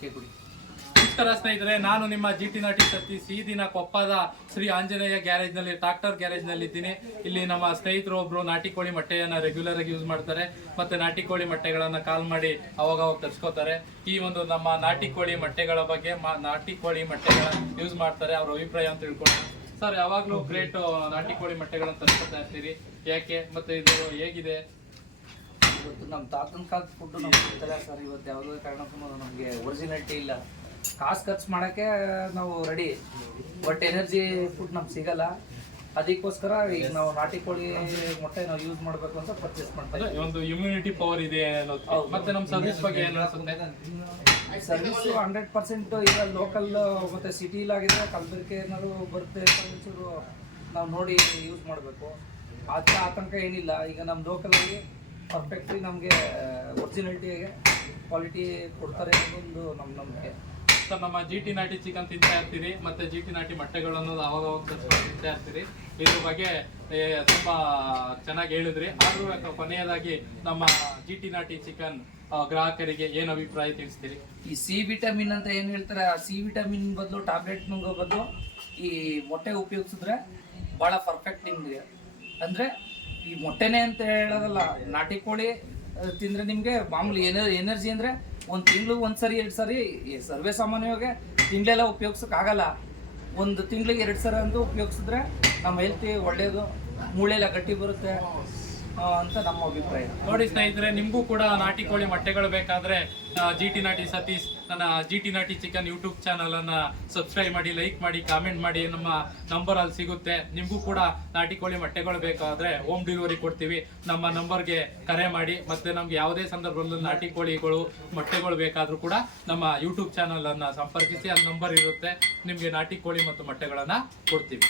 Okay ಗುಡಿ. ನಮಸ್ಕಾರ ಸ್ನೇಹಿತರೆ, ನಾನು ನಿಮ್ಮ GT ನಾಟಿ ಸತೀಶ್. ಈ ದಿನ ಕೊಪ್ಪದ ಶ್ರೀ ಆಂಜನೇಯ ಗ್ಯಾರೇಜ್ ನಲ್ಲಿ ಟ್ರಾಕ್ಟರ್ ಗ್ಯಾರೇಜ್ ನಲ್ಲಿ ಇದ್ದೀನಿ. ಇಲ್ಲಿ ನಮ್ಮ ಸ್ನೇಹಿತರು ಒಬ್ರು ನಾಟಿ ಕೋಳಿ ಮೊಟ್ಟೆಯನ್ನ ರೆಗ್ಯುಲರ್ ಆಗಿ ಯೂಸ್ ಮಾಡ್ತಾರೆ, ಮತ್ತೆ ನಾಟಿ ಕೋಳಿ ಮೊಟ್ಟೆಗಳನ್ನ ಕಾಲ್ ಮಾಡಿ ಅವಾಗ ತರಿಸ್ಕೋತಾರೆ. ಈ ಒಂದು ನಮ್ಮ ನಾಟಿ ಕೋಳಿ ಮೊಟ್ಟೆಗಳ ಬಗ್ಗೆ, ನಾಟಿ ಕೋಳಿ ಮೊಟ್ಟೆಗಳ ಯೂಸ್ ಮಾಡ್ತಾರೆ, ಅವ್ರ ಅಭಿಪ್ರಾಯ ಅಂತ ತಿಳ್ಕೊಂಡು. ಸರ್, ಯಾವಾಗ್ಲೂ ಗ್ರೇಟ್ ನಾಟಿ ಕೋಳಿ ಮೊಟ್ಟೆಗಳನ್ನ ತರಿಸ್ಕೊತಾ ಇರ್ತೀರಿ, ಯಾಕೆ ಮತ್ತೆ ಇದು ಹೇಗಿದೆ? ಇವತ್ತು ನಮ್ಮ ತಾತನ ಕಾಲದ ಫುಡ್ ನಮ್ಗೆ ಗೊತ್ತಿಲ್ಲ ಸರ್. ಇವತ್ತು ಯಾವುದೇ ಕಾರಣಕ್ಕೂ ನಮಗೆ ಒರಿಜಿನಾಲಿಟಿ ಇಲ್ಲ. ಕಾಸು ಖರ್ಚು ಮಾಡೋಕ್ಕೆ ನಾವು ರೆಡಿ, ಬಟ್ ಎನರ್ಜಿ ಫುಡ್ ನಮ್ಗೆ ಸಿಗಲ್ಲ. ಅದಕ್ಕೋಸ್ಕರ ಈಗ ನಾವು ನಾಟಿ ಕೋಳಿ ಮೊಟ್ಟೆ ನಾವು ಯೂಸ್ ಮಾಡಬೇಕು ಅಂತ ಪರ್ಚೇಸ್ ಮಾಡ್ತಾ ಇದ್ದೀವಿ. ಒಂದು ಇಮ್ಯುನಿಟಿ ಪವರ್ ಇದೆ ಅನ್ನೋದು. ಮತ್ತೆ ನಮ್ಮ ಸರ್ವಿಸ್ ಬಗ್ಗೆ ಏನು ಅನ್ಸುತ್ತೆ? ಸರ್ವಿಸು 100% ಈಗ ಲೋಕಲ್ ಮತ್ತು ಸಿಟಿಲಾಗಿದ್ರೆ ಕಲಬೆರಕೆ ಏನಾದ್ರು ಬರುತ್ತೆ ಒಂಚೂರು ನಾವು ನೋಡಿ ಯೂಸ್ ಮಾಡಬೇಕು. ಆ ಆತಂಕ ಏನಿಲ್ಲ. ಈಗ ನಮ್ಮ ಲೋಕಲಲ್ಲಿ ಪರ್ಫೆಕ್ಟ್ಲಿ ನಮಗೆ ಒರಿಜಿನಾಲಿಟಿಗೆ ಕ್ವಾಲಿಟಿ ಕೊಡ್ತಾರೆ ಅನ್ನೋದೊಂದು ನಮ್ಮ ನಂಬಿಕೆ. ಸರ್, ನಮ್ಮ GT ನಾಟಿ ಚಿಕನ್ ತಿಂತಾ ಇರ್ತೀರಿ, ಮತ್ತೆ GT ನಾಟಿ ಮೊಟ್ಟೆಗಳನ್ನು ಅವಾಗ ತಿಂತಾ ಇರ್ತೀರಿ. ಇದ್ರ ಬಗ್ಗೆ ತುಂಬಾ ಚೆನ್ನಾಗಿ ಹೇಳಿದ್ರಿ. ಆದ್ರೂ ಕೊನೆಯದಾಗಿ ನಮ್ಮ GT ನಾಟಿ ಚಿಕನ್ ಗ್ರಾಹಕರಿಗೆ ಏನು ಅಭಿಪ್ರಾಯ ತಿಳಿಸ್ತೀರಿ? ಈ ಸಿ ವಿಟಮಿನ್ ಅಂತ ಏನು ಹೇಳ್ತಾರೆ, ಆ ಸಿ ವಿಟಮಿನ್ ಬದಲು ಟ್ಯಾಬ್ಲೆಟ್ ನುಂಗೋ ಬದಲು ಈ ಮೊಟ್ಟೆ ಉಪಯೋಗಿಸಿದ್ರೆ ಭಾಳ ಪರ್ಫೆಕ್ಟ್ ನಿಮಗೆ. ಅಂದರೆ ಈ ಮೊಟ್ಟೆನೇ ಅಂತ ಹೇಳೋದಲ್ಲ, ನಾಟಿ ಕೋಳಿ ತಿಂದರೆ ನಿಮಗೆ ಮಾಮೂಲಿ ಎನರ್ಜಿ ಅಂದರೆ ಒಂದು ತಿಂಗ್ಳಿಗೆ 1 ಸರಿ 2 ಸರಿ ಸರ್ವೇ ಸಾಮಾನ್ಯವಾಗಿ ತಿಂಗಳೆಲ್ಲ ಉಪಯೋಗಿಸೋಕ್ಕಾಗಲ್ಲ. ಒಂದು ತಿಂಗಳಿಗೆ 2 ಸರಿ ಅಂತೂ ಉಪಯೋಗಿಸಿದ್ರೆ ನಮ್ಮ ಹೆಲ್ತಿ ಒಳ್ಳೆಯದು, ಮೂಳೆಲ್ಲ ಗಟ್ಟಿ ಬರುತ್ತೆ ಅಂತ ನಮ್ಮ ಅಭಿಪ್ರಾಯ. ನೋಡಿ ಸ್ನೇಹಿತರೆ, ನಿಮಗೂ ಕೂಡ ನಾಟಿ ಕೋಳಿ ಮೊಟ್ಟೆಗಳು ಬೇಕಾದ್ರೆ GT ನಾಟಿ ಸತೀಶ್ ನನ್ನ GT ನಾಟಿ ಚಿಕನ್ ಯೂಟ್ಯೂಬ್ ಚಾನಲ್ ಅನ್ನ ಸಬ್ಸ್ಕ್ರೈಬ್ ಮಾಡಿ, ಲೈಕ್ ಮಾಡಿ, ಕಾಮೆಂಟ್ ಮಾಡಿ. ನಮ್ಮ ನಂಬರ್ ಅಲ್ಲಿ ಸಿಗುತ್ತೆ. ನಿಮಗೂ ಕೂಡ ನಾಟಿ ಕೋಳಿ ಮೊಟ್ಟೆಗಳು ಬೇಕಾದ್ರೆ ಹೋಮ್ ಡೆಲಿವರಿ ಕೊಡ್ತೀವಿ. ನಮ್ಮ ನಂಬರ್ಗೆ ಕರೆ ಮಾಡಿ. ಮತ್ತೆ ನಮ್ಗೆ ಯಾವುದೇ ಸಂದರ್ಭದಲ್ಲಿ ನಾಟಿ ಕೋಳಿಗಳು ಮೊಟ್ಟೆಗಳು ಬೇಕಾದ್ರೂ ಕೂಡ ನಮ್ಮ ಯೂಟ್ಯೂಬ್ ಚಾನಲ್ ಅನ್ನ ಸಂಪರ್ಕಿಸಿ. ಅಲ್ಲಿ ನಂಬರ್ ಇರುತ್ತೆ, ನಿಮ್ಗೆ ನಾಟಿ ಕೋಳಿ ಮತ್ತು ಮೊಟ್ಟೆಗಳನ್ನ ಕೊಡ್ತೀವಿ.